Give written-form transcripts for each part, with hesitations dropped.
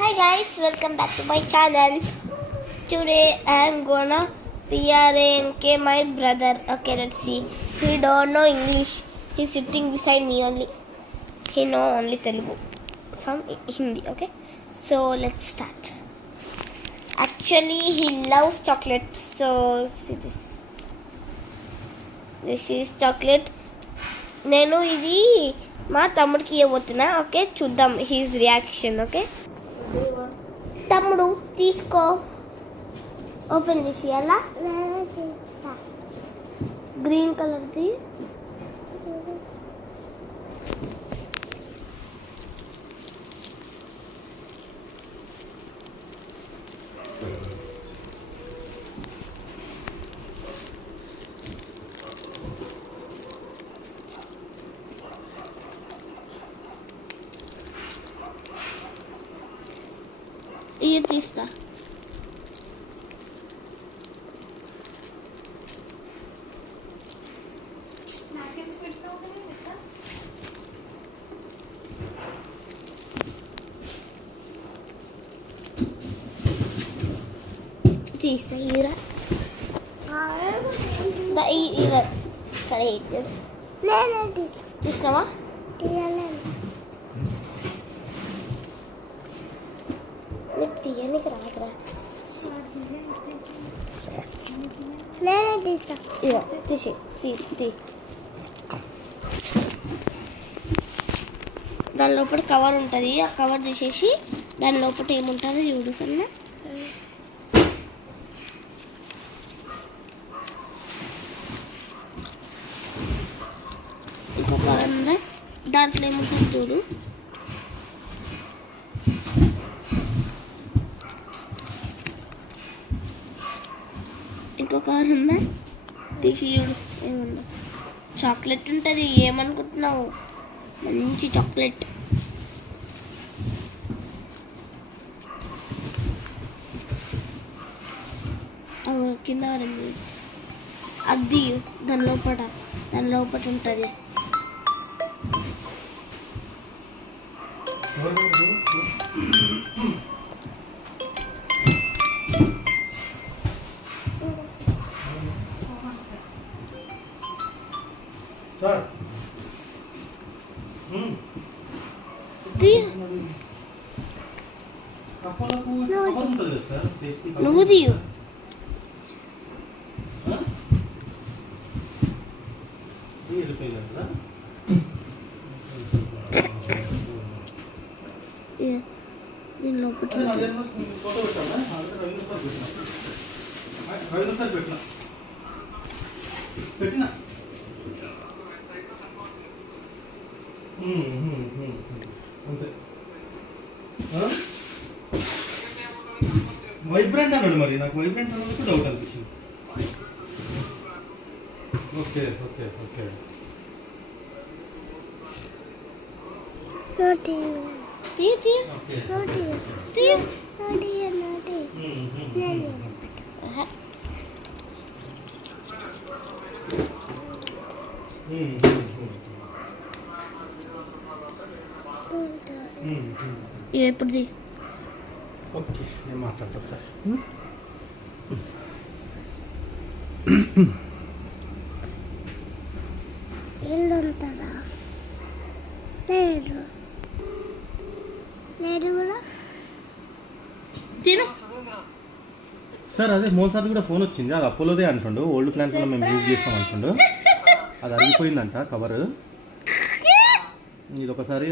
Hi guys, welcome back to my channel. Today I am gonna prank my brother. Okay, let's see. He don't know English. He's sitting beside me only. He know only Telugu, some Hindi. Okay, so let's start. Actually, he loves chocolate. So see this. This is chocolate. నేను ఇది మా తమ్ముడికి ఇవ్వబోతున్నా. Okay, చూద్దాం his reaction. Okay తమ్ముడు తీసుకో, open చేసి అలా green కలర్ది. ఇది తీస్తా. తీస్తా హీరా సరే తీసినావా? తీయనికి రాదురా. తీసి దాని లోపల కవర్ ఉంటుంది. ఆ కవర్ తీసేసి దాని లోపల ఏముంటుందో చూడు సన్న. ఇంకొక కవర్ ఉందా, దాంట్లో ఏముంటుంది చూడు. ఇంకో కవర్ ఉందా, తీసి చూడు ఏముందో. చాక్లెట్ ఉంటుంది. ఏమనుకుంటున్నావు, మంచి చాక్లెట్. కింద పడింది అది. దాని లోపల ఉంటుంది. నువ్వు తీయు. దీని లోపల వైబ్రెంట్ అన్నాడు. మరి నాకు వైబ్రెంట్ అన్నది డౌట్ అనిపించింది. ఓకే ఓకే ఓకే ఎప్పుడుది. ఓకే, నేను మాట్లాడతా సార్. ఇల్లు ఉంటారా? లేదు కూడా తిను సార్. అదే మోహన్ సార్ కూడా ఫోన్ వచ్చింది. అది అపోలోదే అంటుండు. ఓల్డ్ ప్లాన్స్ కూడా మేము యూజ్ చేస్తాం అంటుండు. అది అరిగిపోయిందంట కవర్. ఇది ఒకసారి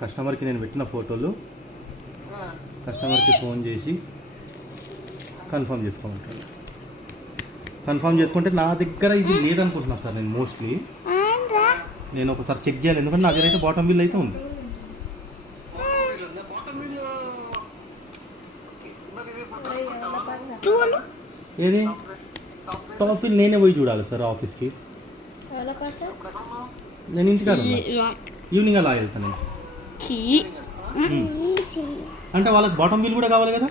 కస్టమర్కి నేను పెట్టిన ఫోటోలు కస్టమర్కి ఫోన్ చేసి కన్ఫర్మ్ చేసుకోమంటాడు. కన్ఫర్మ్ చేసుకుంటే నా దగ్గర ఇది లేదనుకుంటున్నాను సార్. నేను మోస్ట్లీ నేను ఒకసారి చెక్ చేయాలి, ఎందుకంటే నా దగ్గర అయితే బాటమ్ బిల్ అయితే ఉంది. ఏది టాప్ బిల్ నేనే పోయి చూడాలి సార్ ఆఫీస్కి. నేను ఇంటికాడ ఈవినింగ్ అలా వెళ్తాను. అంటే వాళ్ళకి బాటమ్ బిల్ కూడా కావాలి కదా.